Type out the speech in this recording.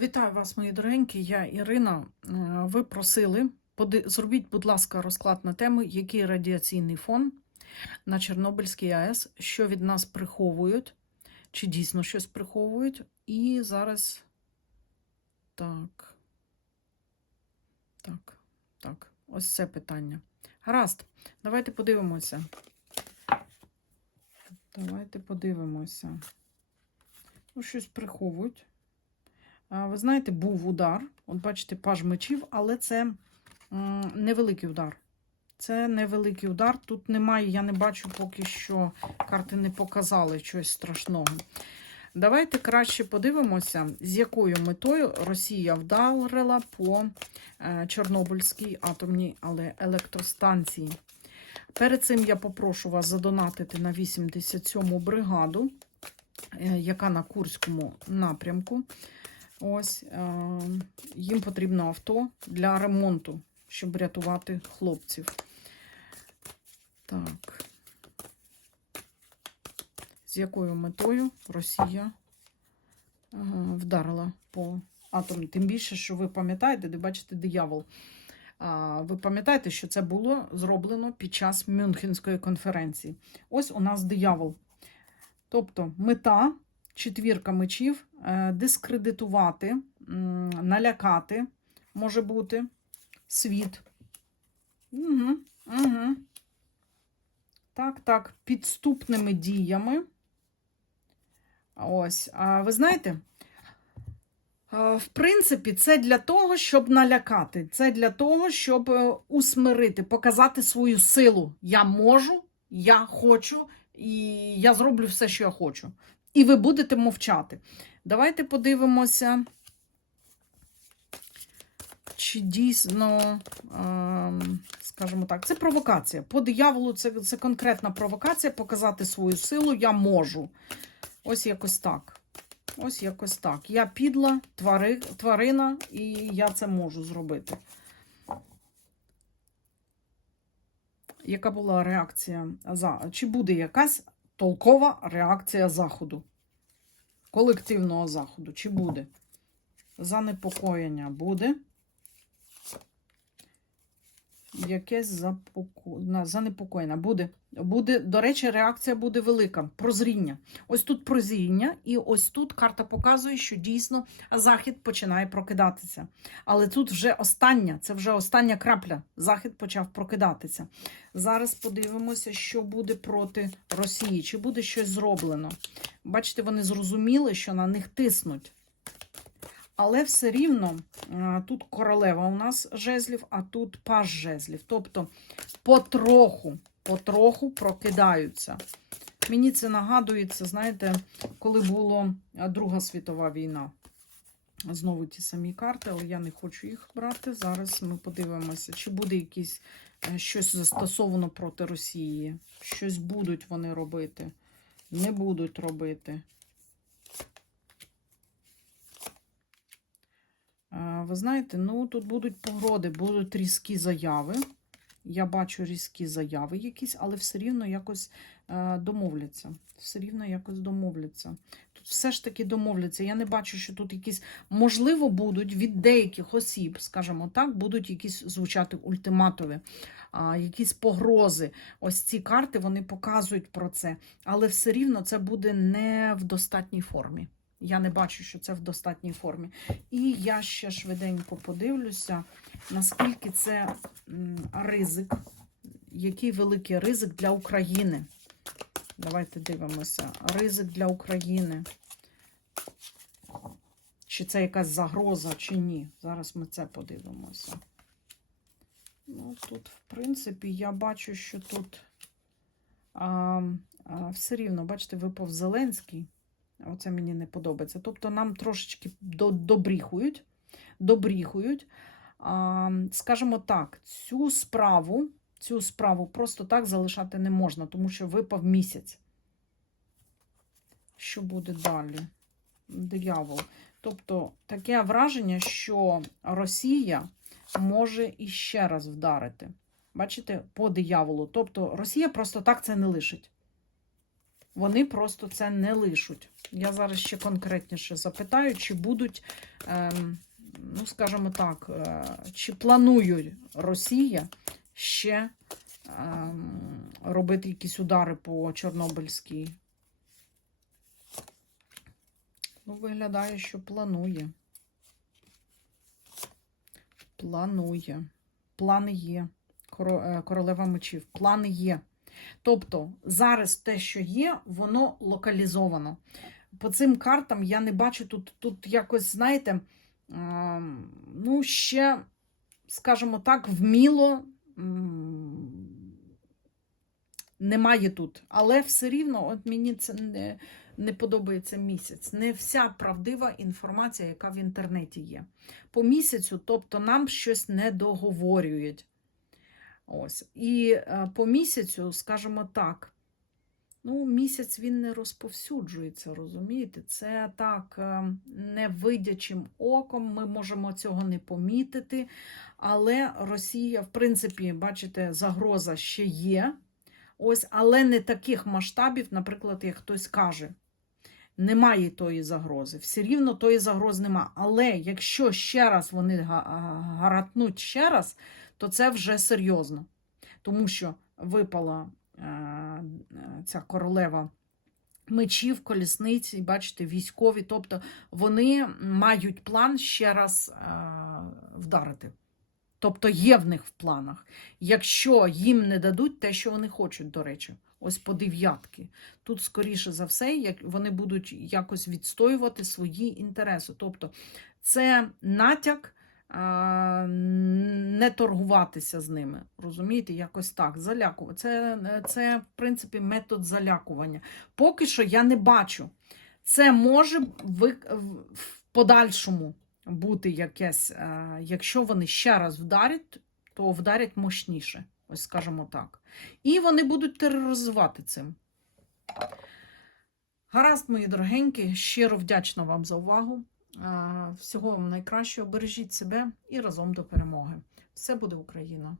Вітаю вас, мої дорогенькі. Я Ірина. Е, Ви просили, зробіть, будь ласка, розклад на тему, який радіаційний фон на Чорнобильській АЕС, що від нас приховують, чи дійсно щось приховують. І зараз так. Так, так, ось це питання. Гаразд, давайте подивимося. Давайте подивимося. Ну, щось приховують. Ви знаєте, був удар. От бачите, паж мечів, але це невеликий удар. Це невеликий удар. Тут немає, я не бачу поки що карти не показали щось страшного. Давайте краще подивимося, з якою метою Росія вдарила по е, Чорнобильській атомній електростанції. Перед цим я попрошу вас задонатити на 87-му бригаду, е, яка на Курському напрямку. Ось е, їм потрібно авто для ремонту, щоб рятувати хлопців. Так. З якою метою Росія е, вдарила по атомі? Тим більше, що ви пам'ятаєте, де бачите диявол. Ви пам'ятаєте, що це було зроблено під час Мюнхенської конференції. Ось у нас диявол. Тобто мета четвірка мечів, е, дискредитувати, налякати може бути світ. Угу, угу. Так, так, підступними діями. Ось, а ви знаєте, е, в принципі, це для того, щоб налякати. Це для того, щоб е, усмирити, показати свою силу. Я можу, я хочу, і я зроблю все, що я хочу. І ви будете мовчати. Давайте подивимося, чи дійсно, ем, скажімо так, це провокація. По дияволу це, це конкретна провокація, показати свою силу я можу. Ось якось так. Ось якось так. Я підла твари, тварина, і я це можу зробити. Яка була реакція? Чи буде якась толкова реакція Заходу? Колективного Заходу? Чи буде? Занепокоєння буде. Якесь запоко... на- занепокоєння буде. Буде, до речі, реакція буде велика. Прозріння. Ось тут прозріння, і ось тут карта показує, що дійсно Захід починає прокидатися. Але тут вже остання, це вже остання крапля. Захід почав прокидатися. Зараз подивимося, що буде проти Росії, чи буде щось зроблено. Бачите, вони зрозуміли, що на них тиснуть. Але все рівно тут королева у нас жезлів, а тут паж жезлів. Тобто потроху, потроху прокидаються. Мені це нагадується, знаєте, коли була Друга світова війна. Знову ті самі карти, але я не хочу їх брати. Зараз ми подивимося, чи буде якісь е, щось застосовано проти Росії. Щось будуть вони робити, не будуть робити. Ви знаєте, ну тут будуть погроди, будуть різкі заяви. Я бачу різкі заяви якісь, але все рівно якось е, домовляться. Все рівно якось домовляться. Тут все ж таки домовляться. Я не бачу, що тут якісь, можливо, будуть від деяких осіб, скажімо так, будуть якісь звучати ультиматові, а, якісь погрози. Ось ці карти вони показують про це. Але все рівно це буде не в достатній формі. Я не бачу, що це в достатній формі. І я ще швиденько подивлюся, наскільки це ризик, який великий ризик для України. Давайте дивимося. Ризик для України. Чи це якась загроза, чи ні. Зараз ми це подивимося. Ну, тут, в принципі, я бачу, що тут а, а, все рівно, бачите, випав Зеленський. Оце мені не подобається. Тобто нам трошечки добріхують, добріхують. Скажімо так, цю справу, цю справу просто так залишати не можна, тому що випав місяць. Що буде далі? Диявол. Тобто таке враження, що Росія може іще раз вдарити. Бачите, по дияволу. Тобто Росія просто так це не лишить. Вони просто це не лишуть. Я зараз ще конкретніше запитаю, чи будуть, ем, ну скажімо так, е, чи планує Росія ще ем, робити якісь удари по Чорнобильській. Ну, виглядає, що планує. Планує. Плани є. Е, Королева мечів. Плани є. Тобто зараз те, що є, воно локалізовано. По цим картам я не бачу тут, тут якось, знаєте, ем, ну, ще, скажімо так, вміло немає тут. Але все рівно, от мені це не, не подобається місяць. Не вся правдива інформація, яка в інтернеті є. По місяцю, тобто нам щось не договорюють. Ось. І е, по місяцю, скажімо так, ну, місяць він не розповсюджується, розумієте? Це так, е, невидячим оком, ми можемо цього не помітити. Але Росія, в принципі, бачите, загроза ще є. Ось, але не таких масштабів, наприклад, як хтось каже. Немає тої загрози. Все рівно тої загрози нема. Але якщо ще раз вони га- га- гаратнуть ще раз, то це вже серйозно. Тому що випала е, ця королева мечів, колісниці, бачите, військові. Тобто вони мають план ще раз е, вдарити. Тобто є в них в планах. Якщо їм не дадуть те, що вони хочуть, до речі, ось по дев'ятки. Тут, скоріше за все, як вони будуть якось відстоювати свої інтереси. Тобто це натяк не торгуватися з ними. Розумієте, якось так. Залякувати. Це, це, в принципі, метод залякування. Поки що я не бачу. Це може в- в подальшому бути якесь, е, якщо вони ще раз вдарять, то вдарять мощніше, ось скажімо так. І вони будуть тероризувати цим. Гаразд, мої дорогенькі, щиро вдячна вам за увагу. Всього вам найкращого. Бережіть себе і разом до перемоги. Все буде Україна!